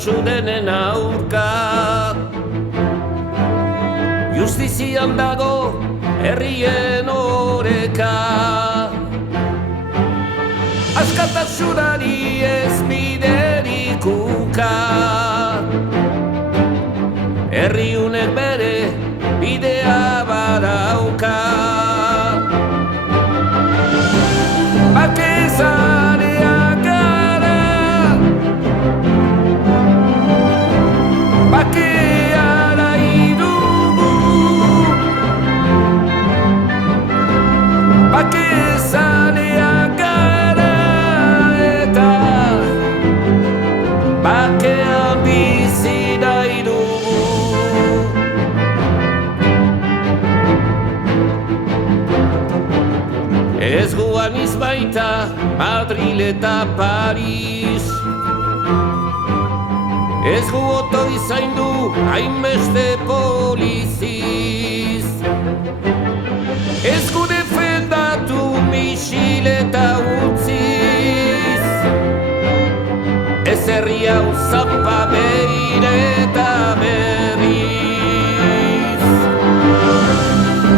faltsu denen aurka. Justizian dago herrien oreka. Askatasunari ez biderik uka. Herri unek bere bidea badauka. Bakezaleak gara, bakea nahi dugu. Bakezaleak gara eta bakean bizi nahi dugu. Ez guan izbaita Madril eta Paris. Ez gu oto izaindu hainbeste poliziz. Ez gu defendatu misil eta utziz. Ez herri hau zapa behin eta berriz.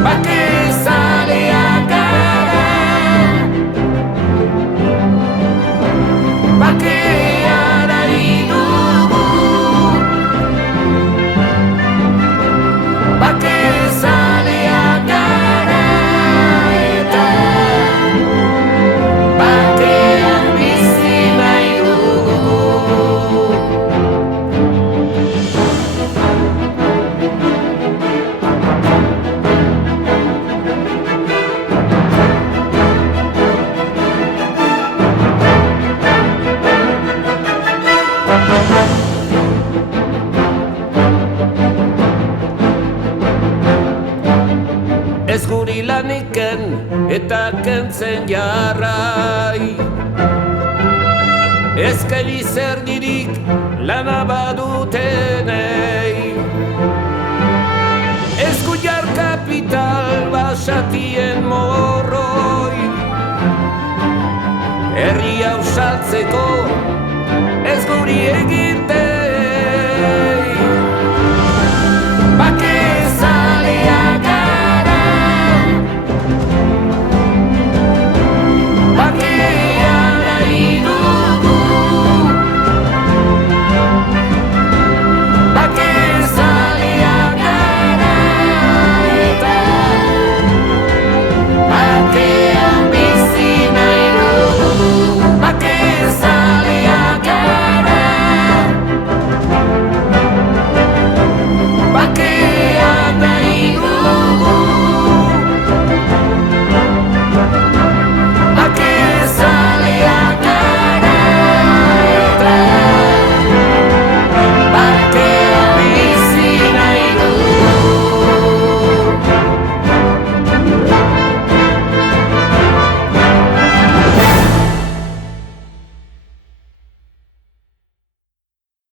Bakezaleak gara, bakea nahi dugu. Bakezaleak gara eta bakean bizi nahi dugu. Ez guri laniken eta kentzen jarrai. Ez kaili zergirik lana badutenei. Ez gu jar kapital basatien morroi. Herri hau saltzeko ez guri egin